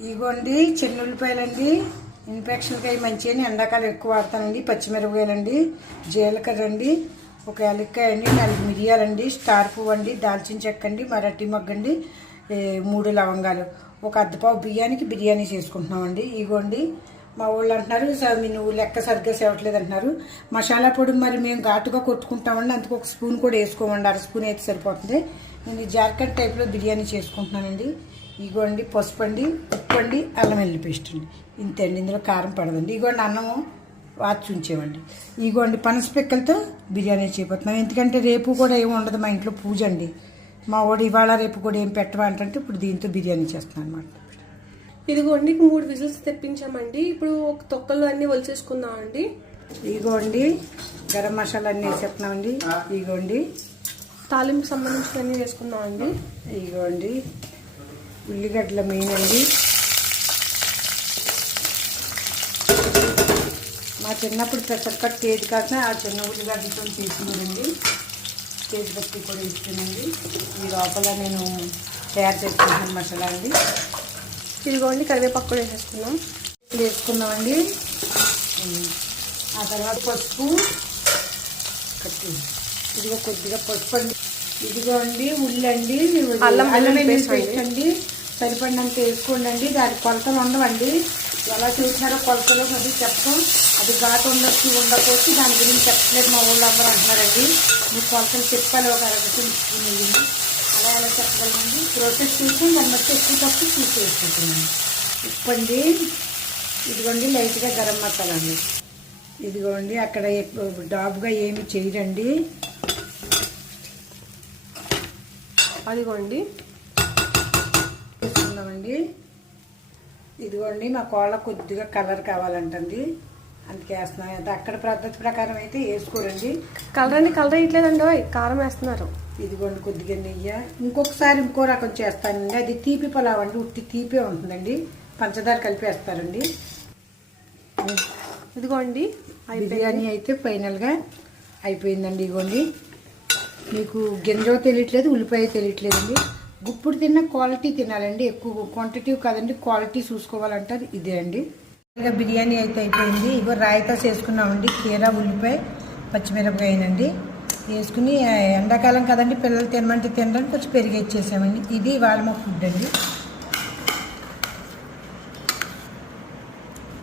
ఇగోండి చిన్న ఉల్లిపాయలండి ఇన్ఫెక్షన్కి అవి మంచిగా ఎండాకాలం ఎక్కువ వాడతానండి పచ్చిమిరపకాయలండి జీలకర్ర అండి ఒక యాలక్కాయ అండి నాలుగు మిరియాలండి స్టార్ పువ్వు అండి దాల్చిన చెక్క అండి మరటి మగ్గండి మూడు లవంగాలు. ఒక అద్దపావు బియ్యానికి బిర్యానీ చేసుకుంటున్నామండి. ఇగోండి మా వాళ్ళు అంటున్నారు మీ నువ్వు లెక్క సరిగ్గా సేవట్లేదు అంటున్నారు మసాలా పొడి మరి మేము ఘాటుగా కొట్టుకుంటామండి అందుకు ఒక స్పూన్ కూడా వేసుకోమండి అర స్పూన్ అయితే సరిపోతుంది. నేను జార్ఖండ్ టైప్లో బిర్యానీ చేసుకుంటున్నానండి. ఇగోండి పసుపు అండి ఉప్పు అండి అల్లం వెల్లుల్లి పేస్ట్ అండి. ఇంతే అండి ఇందులో కారం పడదండి. ఇగోండి అన్నము వాచి ఉంచేవండి. ఇగోండి పనస పిక్కలతో బిర్యానీ చేయబోతున్నాం ఎందుకంటే రేపు కూడా ఏమి ఉండదు మా ఇంట్లో పూజ అండి. మా వాడు ఇవాళ రేపు కూడా ఏం పెట్టవా అంటే ఇప్పుడు దీంతో బిర్యానీ చేస్తున్నాను అనమాట ఇదిగోండి మూడు విజిల్స్ తెప్పించామండి. ఇప్పుడు ఒక తొక్కలు అన్ని వలిచేసుకుందామండి ఇగోండి గరం మసాలా అన్నీ వేసేస్తున్నామండి. ఇగోండి. తాలింపు సంబంధించినవన్నీ వేసుకుందామండి ఇగోండి. ఉల్లిగడ్డల మెయిన్ అండి. మా చిన్నప్పుడు పెసర కట్టు ఏది కాసిన ఆ చిన్న ఉల్లిగడ్డలతో తీసుకున్నానండి చేతి బట్టి కూడా ఇస్తున్నానండి ఈ లోపల నేను తయారు చేసుకుంటున్నాను మసాలా అండి. ఇదిగోండి కరివేపాకు కూడా వేసేసుకుందాం. ఇప్పుడు వేసుకున్నామండి. ఆ తర్వాత పసుపు కట్టి. ఇదిగో కొద్దిగా పసుపు అండి. ఇదిగో అండి ఉల్లి అండి అల్లం పేస్ట్ పేస్ట్ అండి. సరిపడినంత వేసుకోండి అండి దాని కొలతలు ఉండవండి. ఎలా చూసినారో కొలతలు అది చెప్పడం అది ఘాటు ఉండొచ్చు ఉండకపోవచ్చు. దాని గురించి చెప్పలేదు మా ఊళ్ళో అందరూ అంటున్నారండి. మీకు కొలతలు చెప్పాలి ఒక అరగంట ఇచ్చుకునేది అలా ఎలా చెప్పగలండి ప్రోసెస్ చూసి దాన్ని బట్టి ఎక్కువ తక్కువ చూసి వేసుకుంటున్నాను ఇప్పండి ఇదిగోండి లైట్గా గరం మసాలా అండి ఇదిగోండి అక్కడ డాబ్గా ఏమి చేయరండి. అదిగోండి. వేసుకుందామండి ఇదిగోండి మా కోళ్ళ కొద్దిగా కలర్ కావాలంటండి అందుకే వేస్తున్నాం. అది అక్కడ పద్ధతి ప్రకారం అయితే వేసుకోరండి. కలర్ అండి కలర్ వేయట్లేదండి కారం వేస్తున్నారు. ఇదిగోండి కొద్దిగా నెయ్యి. ఇంకొకసారి ఇంకో రకం చేస్తానండి. అది తీపి పలావ్ అండి ఉట్టి తీపే ఉంటుందండి. పంచదార కలిపి వేస్తారండి. ఇదిగోండి బిర్యానీ అయితే ఫైనల్గా అయిపోయిందండి ఇగోండి మీకు గింజ తెలియట్లేదు ఉల్లిపాయ తెలియట్లేదండి. గుప్పుడు తిన్న క్వాలిటీ తినాలండి ఎక్కువ క్వాంటిటీ కాదండి క్వాలిటీ చూసుకోవాలంటారు ఇదే అండి. ఇంకా బిర్యానీ అయితే అయిపోయింది. ఇగో రాయితా చేసుకున్నామండి కీర ఉల్లిపాయ పచ్చిమిరపకాయనండి వేసుకుని ఎండాకాలం కదండి పిల్లలు తినమంటే తినడానికి కొంచెం పెరిగి ఇచ్చేసామండి ఇది ఇవాళ మా ఫుడ్ అండి.